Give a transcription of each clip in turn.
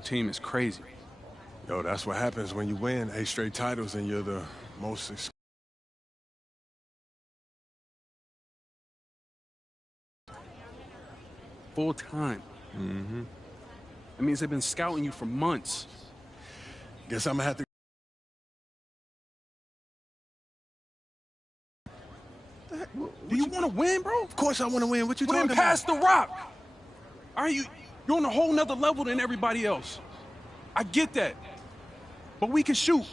team is crazy. Yo, that's what happens when you win 8 straight titles and you're the most Full time. Mm-hmm. That means they've been scouting you for months. Guess I'm gonna have to. Do you want to win, bro? Of course I want to win. What you Well, talking then about? pass the rock. All right, you're on a whole nother level than everybody else. I get that. But we can shoot.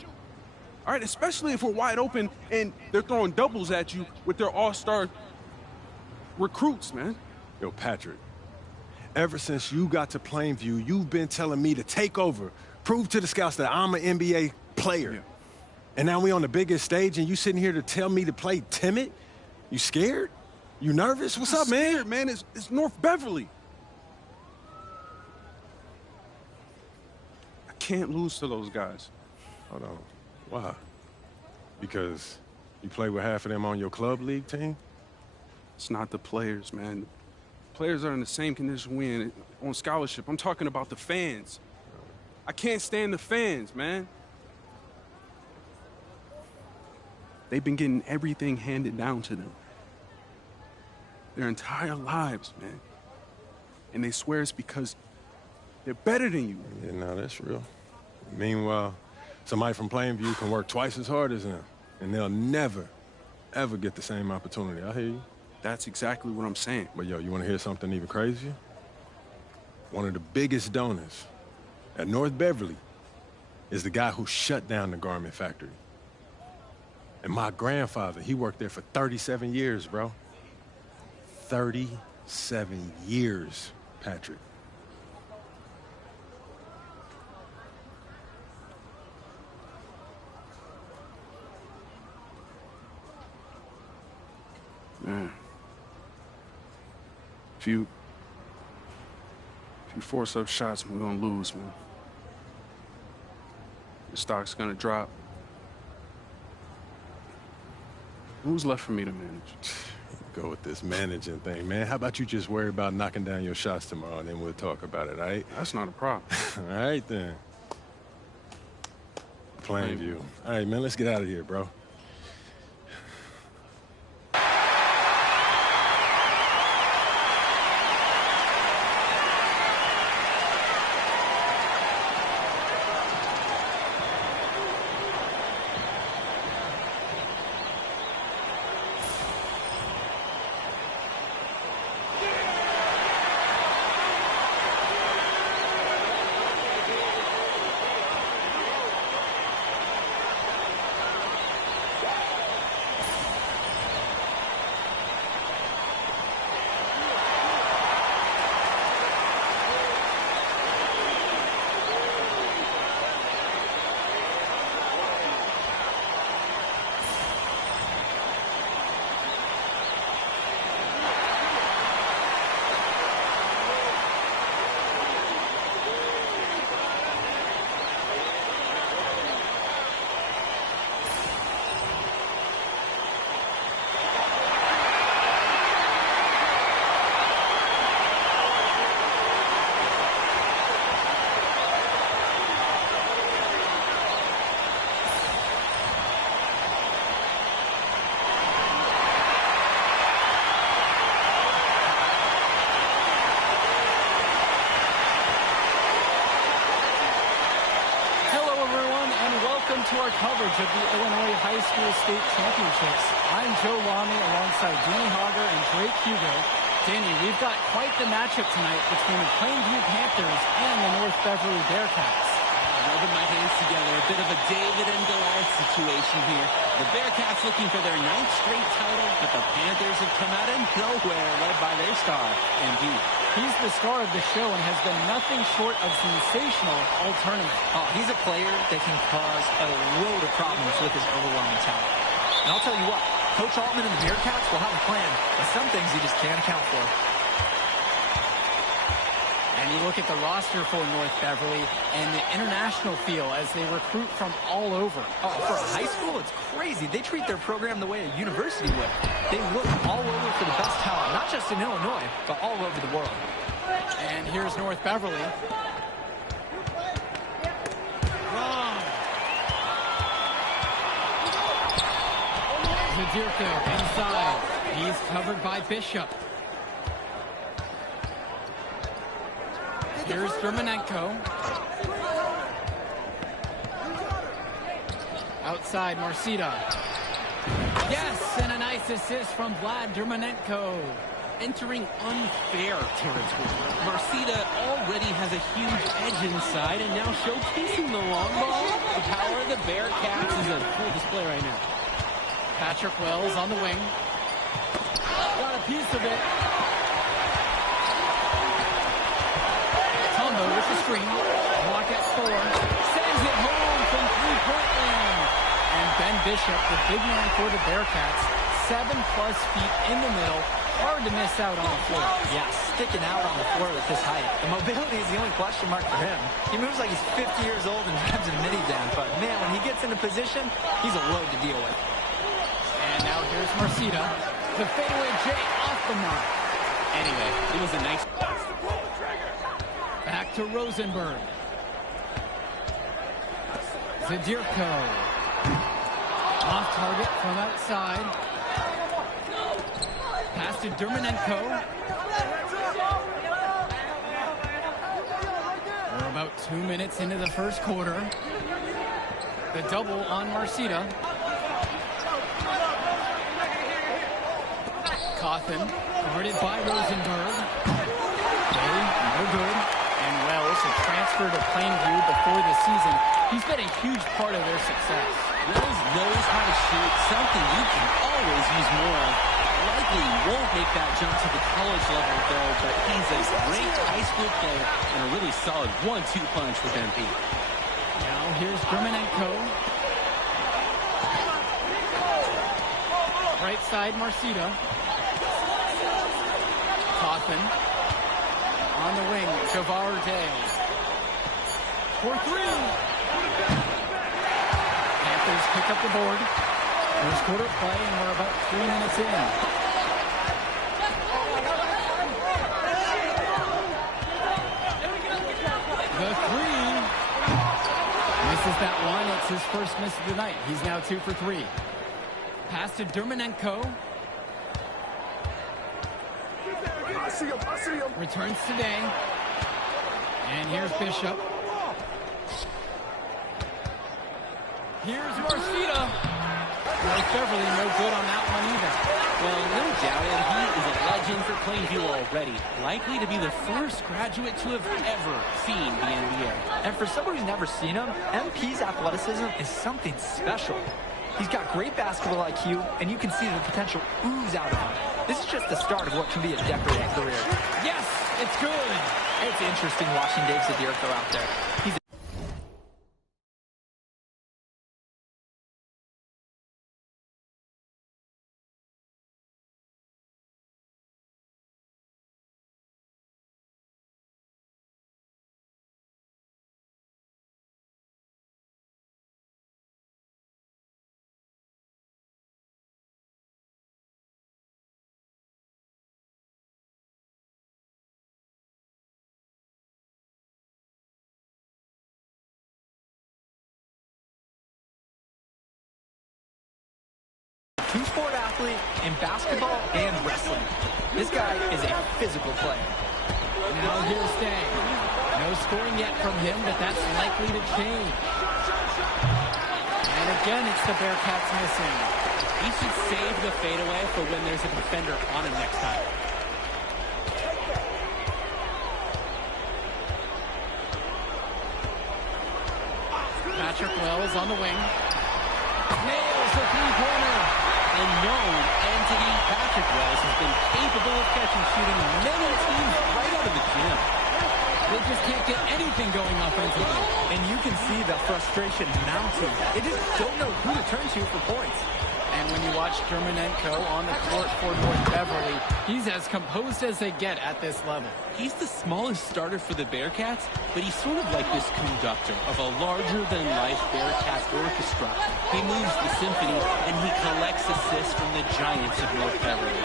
All right, especially if we're wide open and they're throwing doubles at you with their all-star recruits, man. Yo, Patrick, ever since you got to Plainview, you've been telling me to take over, prove to the scouts that I'm an NBA player. Yeah. And now we on the biggest stage and you sitting here to tell me to play timid? You scared? You nervous? What's up, man? Scared, man. It's North Beverly. I can't lose to those guys. Hold on. Why? Because you play with half of them on your club league team? It's not the players, man. Players are in the same condition we in on scholarship. I'm talking about the fans. I can't stand the fans, man. They've been getting everything handed down to them their entire lives, man. And they swear it's because they're better than you. Yeah, no, that's real. Meanwhile, somebody from Plainview can work twice as hard as them, and they'll never, ever get the same opportunity. I hear you. That's exactly what I'm saying. But, yo, you want to hear something even crazier? One of the biggest donors at North Beverly is the guy who shut down the garment factory. And my grandfather, he worked there for 37 years, bro. 37 years, Patrick. Man. If you force up shots, we're gonna lose, man. The stock's gonna drop. Who's left for me to manage? Go with this managing thing, man. How about you just worry about knocking down your shots tomorrow, and then we'll talk about it, all right? That's not a problem. All right, then. Plainview. All right, man, let's get out of here, bro. To our coverage of the Illinois High School State Championships. I'm Joe Lamy alongside Danny Hogger and Drake Hugo. Danny, we've got quite the matchup tonight between the Plainview Panthers and the North Beverly Bearcats. Rubbing my hands together, a bit of a David and Goliath situation here. The Bearcats looking for their 9th straight title, but the Panthers have come out of nowhere, led by their star, MD. He's the star of the show and has been nothing short of sensational all tournament. Oh, he's a player that can cause a load of problems with his overwhelming talent. And I'll tell you what, Coach Altman and the Bearcats will have a plan, but some things you just can't account for. And you look at the roster for North Beverly and the international feel as they recruit from all over. Oh, for a high school, it's crazy. They treat their program the way a university would. They look all over for the best talent, not just in Illinois, but all over the world. And here's North Beverly. Zadirko inside. He's covered by Bishop. Here's Dermonenko. Outside, Marcita. Yes, and a nice assist from Vlad Dermonenko. Entering unfair territory. Marcita already has a huge edge inside and now showcasing the long ball. The power of the Bearcats is a full display right now. Patrick Wells on the wing. Got a piece of it. Tombo with the screen. Block at 4. Sends it home from three-point land. And Ben Bishop, the big man for the Bearcats, 7+ feet in the middle. Hard to miss out on the floor. Yeah, sticking out on the floor with his height. The mobility is the only question mark for him. He moves like he's 50 years old and drives a minivan, but man, when he gets into position, he's a load to deal with. And now here's Marcita. The fadeaway J off the mark. Anyway, it was a nice... Back to Rosenberg. Zadirko. Off target from outside. Pass to Dermonenko. We're about 2 minutes into the first quarter. The double on Marcita. Cawthon, guarded by Rosenberg. Okay, no good. And Wells, a transfer to Plainview before the season. He's been a huge part of their success. Wells knows how to shoot, something you can always use more of. Likely won't make that jump to the college level, though, but he's a great high school player and a really solid 1-2 punch with MP. Now here's Dermonenko. Right side, Marcita. Cawthon. On the wing, Javarde. For 3. Panthers pick up the board. First quarter play, and we're about 3 minutes in. The 3. Misses that one. It's his first miss of the night. He's now 2 for 3. Pass to Dermonenko. Returns today. And here's Bishop. Here's Marcita. North Beverly no good on that one either. Well, no doubt, and he is a legend for Plainview already. Likely to be the first graduate to have ever seen the NBA. And for someone who's never seen him, MP's athleticism is something special. He's got great basketball IQ, and you can see the potential ooze out of him. This is just the start of what can be a decorated career. Yes, it's good. It's interesting watching Dave Zadirko out there. He's two-sport athlete in basketball and wrestling. This guy is a physical player. Now here's Day. No scoring yet from him, but that's likely to change. And again, it's the Bearcats missing. He should save the fadeaway for when there's a defender on him next time. Patrick Wells on the wing. Nails a three-pointer. Unknown entity, Patrick Wells has been capable of catching shooting many teams right out of the gym. They just can't get anything going offensively. And you can see the frustration mounting. They just don't know who to turn to for points. And when you watch Dermonenko on the court for North Beverly, he's as composed as they get at this level. He's the smallest starter for the Bearcats, but he's sort of like this conductor of a larger-than-life Bearcats orchestra. He moves the symphony, and he collects assists from the giants of North Beverly.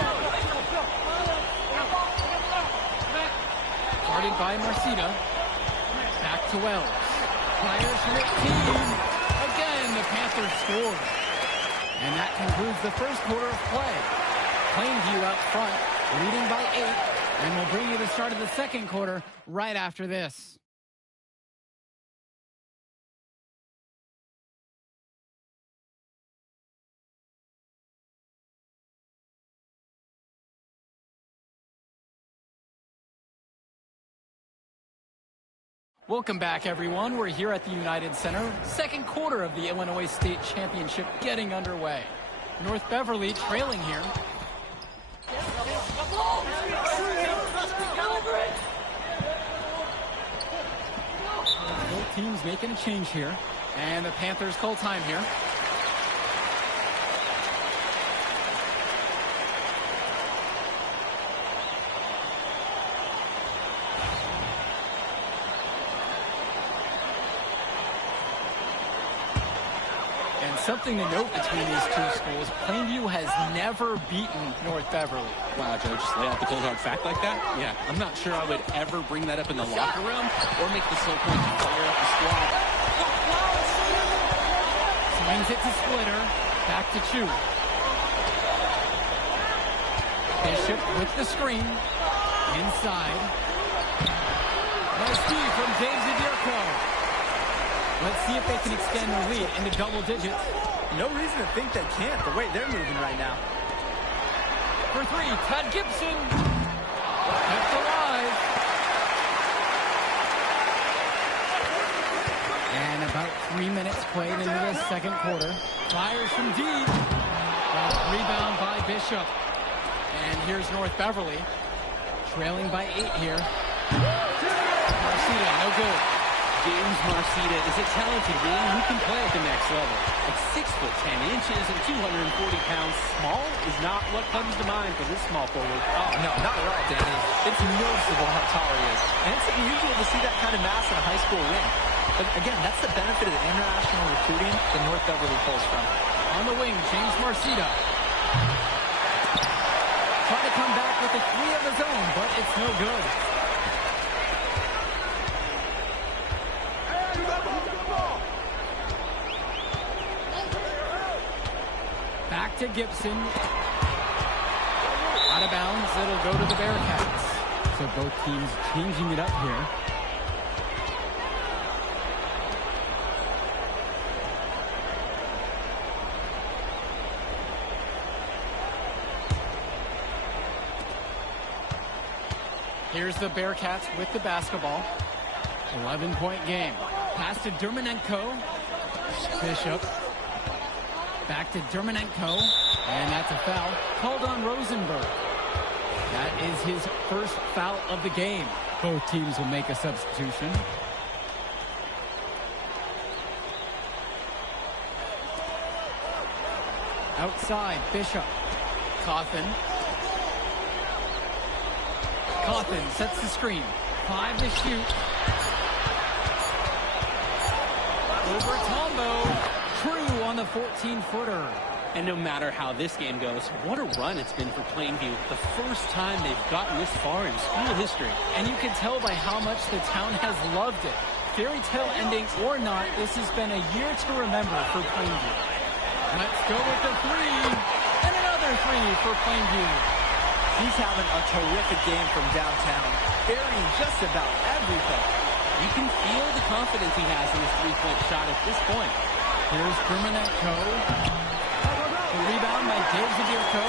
Guarded by Marcita. Back to Wells. Fires from 18. Again, the Panthers score. And that concludes the first quarter of play. Plainview out front, leading by 8. And we'll bring you the start of the second quarter right after this. Welcome back, everyone. We're here at the United Center. Second quarter of the Illinois State Championship getting underway. North Beverly trailing here. Both teams making a change here. And the Panthers call time here. Something to note between these two schools, Plainview has never beaten North Beverly. Wow, Joe, just lay out the cold hard fact like that? Yeah, I'm not sure I would ever bring that up in the locker room or make the sole point to fire up the squad. Swings it to Splitter, back to Chu. Bishop with the screen, inside. Nice D from James Zadirko. Let's see if they can extend their lead into double digits. No reason to think they can't, the way they're moving right now. For 3, Todd Gibson. Kept alive. And about 3 minutes played into the second quarter. Fires from deep. Rebound by Bishop. And here's North Beverly. Trailing by 8 here. Marcita, no good. James Marcita is a talented wing who can play at the next level. At 6'10" and 240 pounds, small is not what comes to mind for this small forward. Oh, no, not at all, Danny. It's noticeable how tall he is. And it's unusual to see that kind of mass in a high school wing. But again, that's the benefit of the international recruiting that North Beverly pulls from. On the wing, James Marcita. Trying to come back with a 3 of his own, but it's no good. Back to Gibson. Out of bounds, it'll go to the Bearcats. So both teams changing it up here. Here's the Bearcats with the basketball. 11-point game. Pass to Dermanenko. Bishop. Back to Dermanenko. And that's a foul called on Rosenberg. That is his first foul of the game. Both teams will make a substitution. Outside, Bishop. Cawthon. Cawthon sets the screen. 5 to shoot. Over Tombo. True on the 14-footer. And no matter how this game goes, what a run it's been for Plainview. The first time they've gotten this far in school history. And you can tell by how much the town has loved it. Fairy tale ending or not, this has been a year to remember for Plainview. Let's go with the 3. And another 3 for Plainview. He's having a terrific game from downtown, burying just about everything. You can feel the confidence he has in his three-point shot at this point. Here's Dermanenko. The rebound by Dave Zadirko.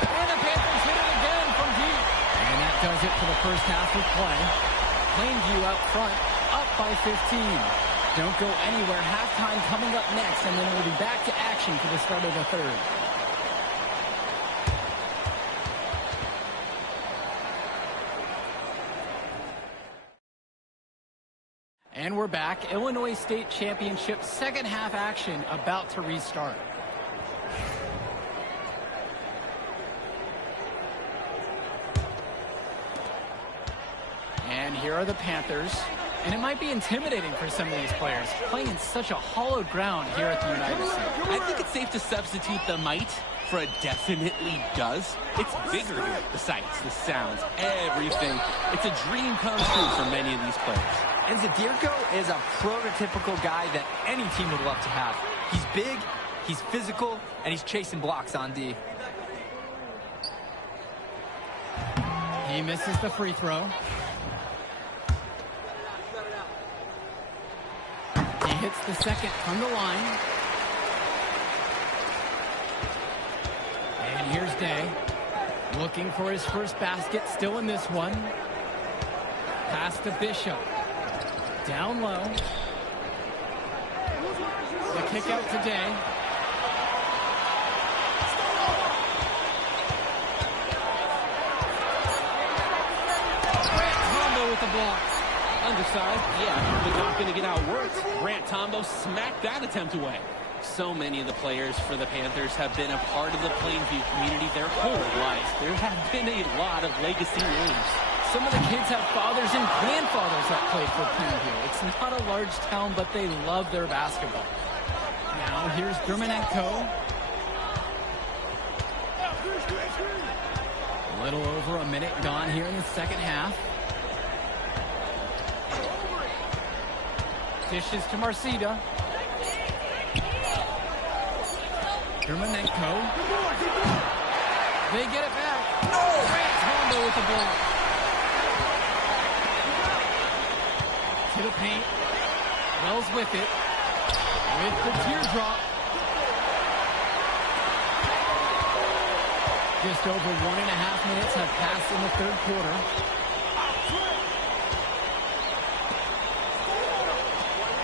And the Panthers hit it again from deep. And that does it for the first half of play. Plainview out front, up by 15. Don't go anywhere. Halftime coming up next, and then we'll be back to action for the start of the third. And we're back. Illinois State Championship second half action about to restart. And here are the Panthers. And it might be intimidating for some of these players, playing in such a hollowed ground here at the United Center. I think it's safe to substitute the might Biafra definitely does. It's bigger here. The sights, the sounds, everything. It's a dream come true for many of these players. And Zadirko is a prototypical guy that any team would love to have. He's big, he's physical, and he's chasing blocks on D. He misses the free throw. He hits the second from the line. And here's Day. Looking for his first basket, still in this one. Pass to Bishop. Down low. The kick out to Day. Combo with the block. Underside, yeah, but not going to get outworked. Grant Tombo smacked that attempt away. So many of the players for the Panthers have been a part of the Plainview community their whole lives. There have been a lot of legacy names. Some of the kids have fathers and grandfathers that played for Plainview. It's not a large town, but they love their basketball. Now here's Germanenko. A little over a minute gone here in the second half. Dishes to Marcida. Germanenko. They get it back. Grant Tombo with the block. To the paint. Wells with it. With the teardrop. Just over 1.5 minutes have passed in the third quarter.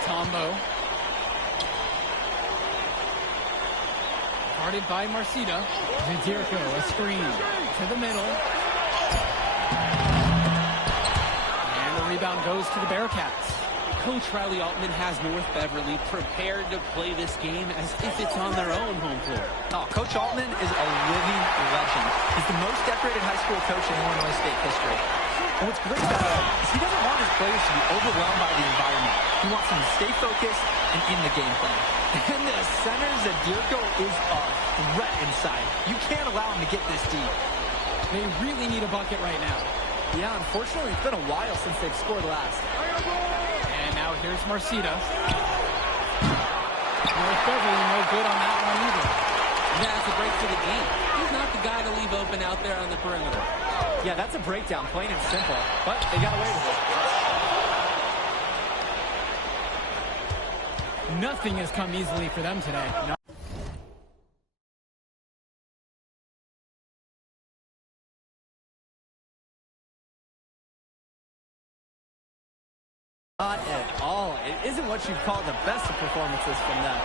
Tombo. Guarded by Marcida. Zadirko, a screen to the middle. And the rebound goes to the Bearcats. Coach Riley Altman has North Beverly prepared to play this game as if it's on their own home floor. Oh, Coach Altman is a living legend. He's the most decorated high school coach in Illinois State history. And what's great about it is he doesn't want his players to be overwhelmed by the environment. He wants them to stay focused and in the game plan. And the center, Zadirko, is a threat inside. You can't allow him to get this deep. They really need a bucket right now. Yeah, unfortunately, it's been a while since they've scored last. And now here's Marcida. North Beverly no good on that one either. That's a break for the game. He's not the guy to leave open out there on the perimeter. Yeah, that's a breakdown, plain and simple. But they got away with it. Nothing has come easily for them today. Not at all. It isn't what you'd call the best of performances from them.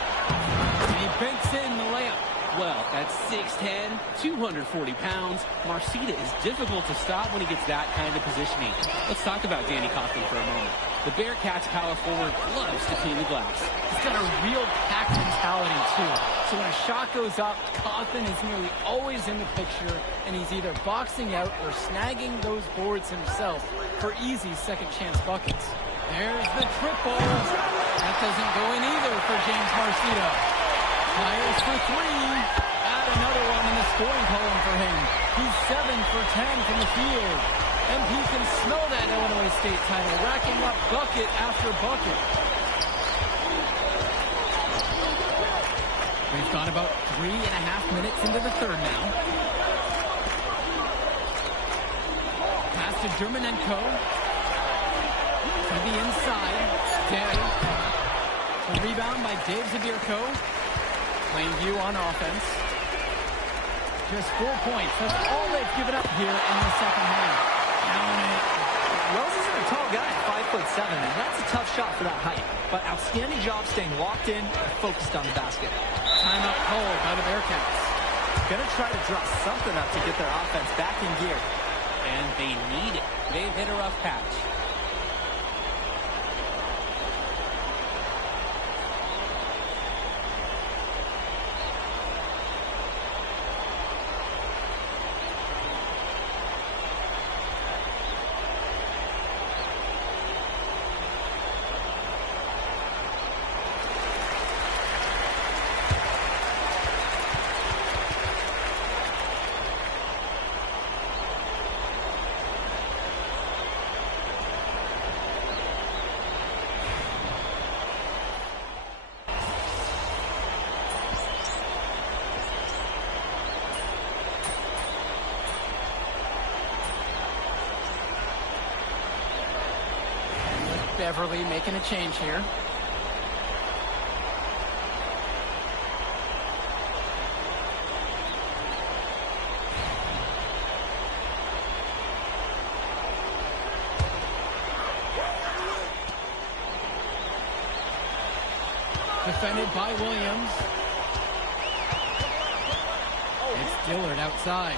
And he banks in the layup. Well, at 6'10", 240 pounds, Marcida is difficult to stop when he gets that kind of positioning. Let's talk about Danny Coughlin for a moment. The Bearcats power forward loves to clean the glass. He's got a real pack mentality, too. So when a shot goes up, Coughlin is nearly always in the picture, and he's either boxing out or snagging those boards himself for easy second-chance buckets. There's the triple. That doesn't go in either for James Marcida. Fires for three. Add another one in the scoring column for him. He's 7 for 10 from the field. MP can smell that Illinois State title, racking up bucket after bucket. We've got about 3.5 minutes into the third now. Pass to Germanenko. To the inside. Day. The rebound by Dave Zadirko. Plainview on offense. Just 4 points. That's all they've given up here in the second half. Down it. Wells isn't a tall guy at 5'7", and that's a tough shot for that height. But outstanding job staying locked in and focused on the basket. Timeout called by the Bearcats. Gonna try to draw something up to get their offense back in gear. And they need it. They've hit a rough patch. Beverly making a change here. Defended by Williams. It's Dillard outside.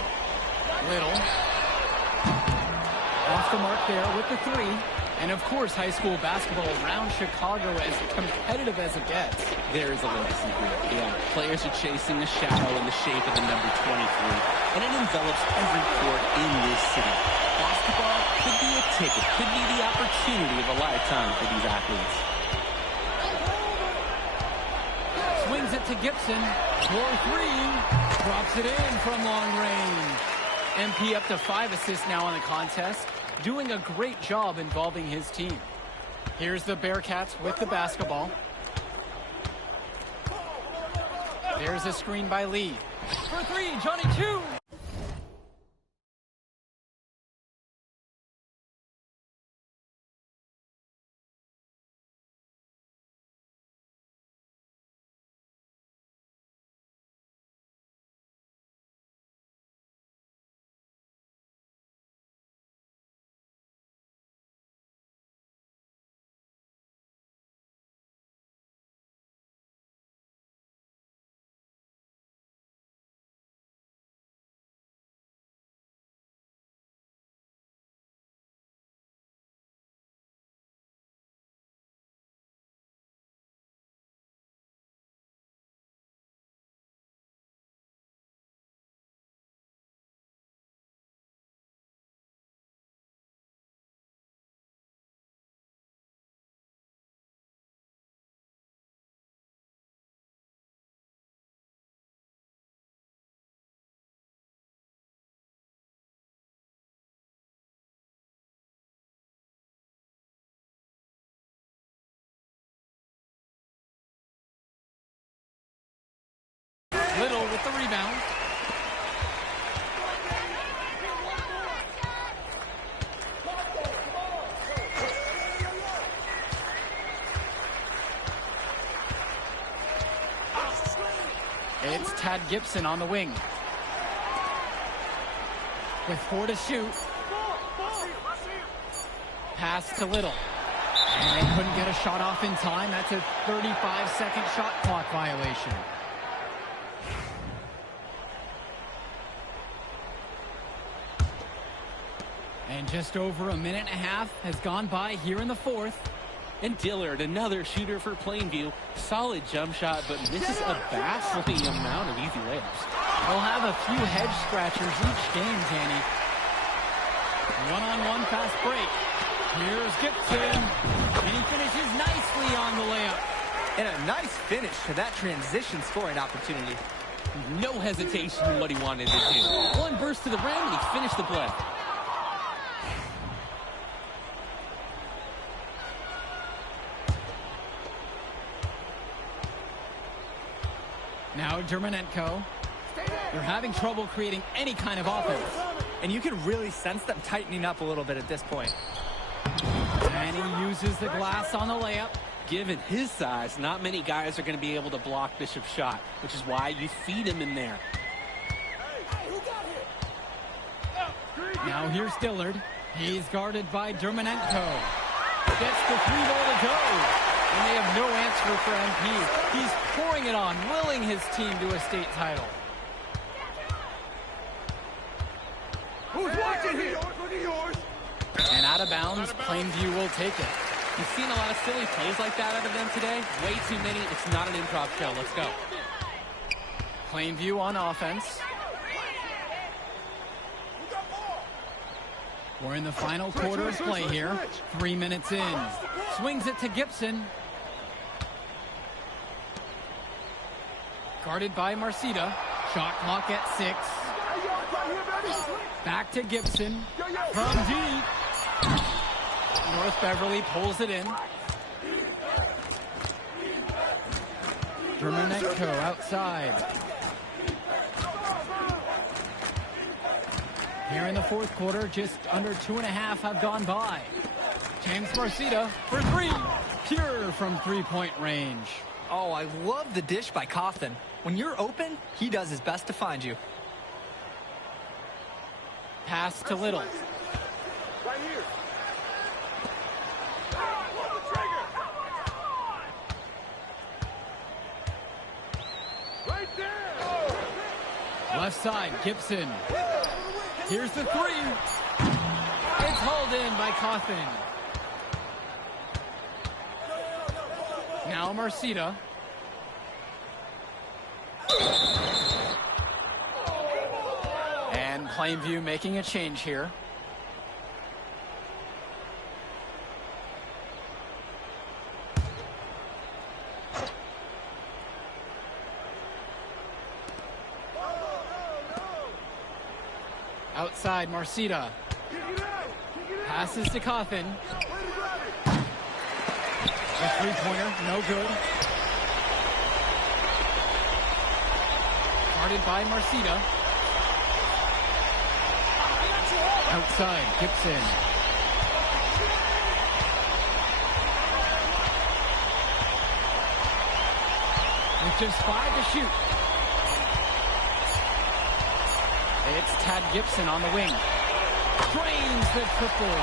Little. Off the mark there with the three. And of course, high school basketball around Chicago as competitive as it gets. There is a legacy here. Yeah, players are chasing a shadow in the shape of the number 23, and it envelops every court in this city. Basketball could be a ticket, could be the opportunity of a lifetime for these athletes. Swings it to Gibson. 4-3. Drops it in from long range. MP up to 5 assists now in the contest. Doing a great job involving his team. Here's the Bearcats with the basketball. There's a screen by Lee. For 3, Johnny 2. Little with the rebound. It's Tad Gibson on the wing. With 4 to shoot. Pass to Little. And they couldn't get a shot off in time. That's a 35-second shot clock violation. And just over a minute and a half has gone by here in the fourth. And Dillard, another shooter for Plainview. Solid jump shot, but misses a baffling amount of easy layups. They'll have a few head scratchers each game, Danny. One-on-one fast break. Here's Gibson. And he finishes nicely on the layup. And a nice finish to that transition scoring opportunity. No hesitation in what he wanted to do. One burst to the rim, and he finished the play. Now Germanenko. They're having trouble creating any kind of offense. And you can really sense them tightening up a little bit at this point. And he uses the glass on the layup. Given his size, not many guys are going to be able to block Bishop's shot, which is why you feed him in there. Now here's Dillard. He's guarded by Germanenko. Gets the 3-ball to go. And they have no answer for MP. He's pouring it on, willing his team to a state title. Who's watching here? And out of bounds, Plainview will take it. You've seen a lot of silly plays like that out of them today. Way too many. It's not an improv show. Let's go. Plainview on offense. We're in the final quarter of play here. 3 minutes in. Swings it to Gibson. Guarded by Marcita. Shot clock at 6. Back to Gibson. From deep. North Beverly pulls it in. Germanenko outside. Here in the fourth quarter, just under 2.5 have gone by. James Marcita for three. Pure from three-point range. Oh, I love the dish by Cawthon. When you're open, he does his best to find you. Pass to Little. Right here. Right there. Left side, Gibson. Here's the three. It's hauled in by Cawthon. Now Marcita. And Plainview making a change here. Outside, Marcita. Passes to Cawthon. A three-pointer, no good. Guarded by Marcita. Outside, Gibson. With just 5 to shoot. It's Tad Gibson on the wing. Drains the triple.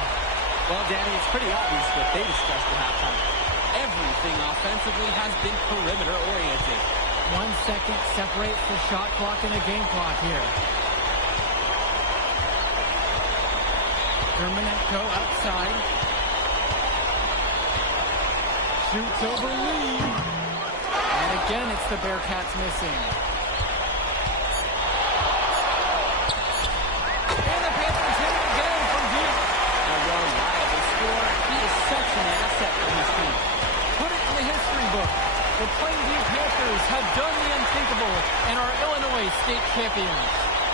Well, Danny, it's pretty obvious what they discussed at halftime. Everything offensively has been perimeter-oriented. 1 second separates the shot clock and the game clock here. Germanenko outside. Shoots over Lee. And again, it's the Bearcats missing. And the Panthers hit it again from deep. A reliable scorer. He is such an asset for his team. Put it in the history book. The Plainview Panthers have done the unthinkable and are Illinois state champions.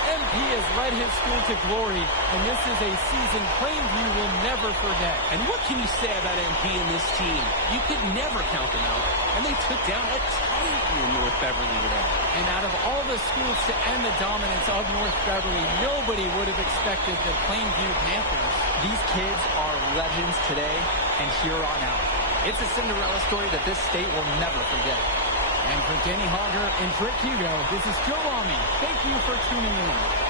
MP has led his school to glory, and this is a season Plainview will never forget. And what can you say about MP and this team? You could never count them out. And they took down a Titan in North Beverly today. And out of all the schools to end the dominance of North Beverly, nobody would have expected the Plainview Panthers. These kids are legends today and here on out. It's a Cinderella story that this state will never forget. And for Danny Hogger and Drake Hugo, this is Joe Lamy. Thank you for tuning in.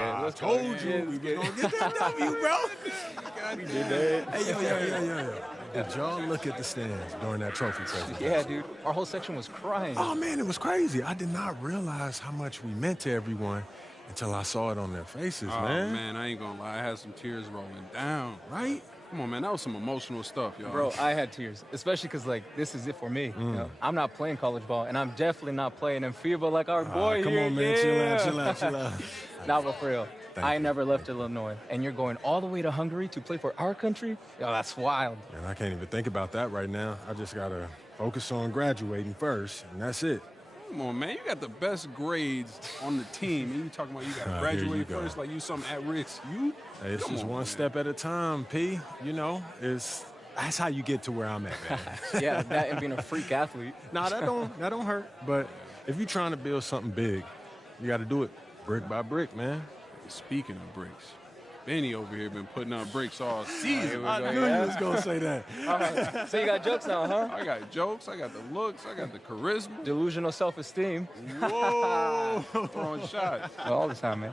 I told you we were going to get that W, bro. We did that. Hey, yo. Did y'all look at the stands during that trophy presentation? Yeah, dude. Our whole section was crying. Oh, man, it was crazy. I did not realize how much we meant to everyone until I saw it on their faces, Oh, man. man, I ain't gonna lie. I had some tears rolling down. Right? Come on, man. That was some emotional stuff, y'all. Bro, I had tears, especially because, like, this is it for me. You know? I'm not playing college ball, and I'm definitely not playing in FIBA like our boy come here. on, man. Yeah. Chill out. Nah, but for real. Thank I you. never left Illinois, and you're going all the way to Hungary to play for our country? Yo, that's wild. And I can't even think about that right now. I just got to focus on graduating first, and that's it. Come on, man. You got the best grades on the team. And you talking about you got to Here graduate you go. first like you something at risk. You? Hey, it's Come just on, one man. step at a time, P. You know, that's how you get to where I'm at, man. Yeah, that and being a freak athlete. Nah, that don't hurt. But if you're trying to build something big, you got to do it brick by brick, man. Speaking of bricks, Benny over here been putting up bricks all season. I knew you was gonna say that. So you got jokes now, huh? I got jokes. I got the looks. I got the charisma. Delusional self-esteem. Whoa, throwing shots. All the time, man.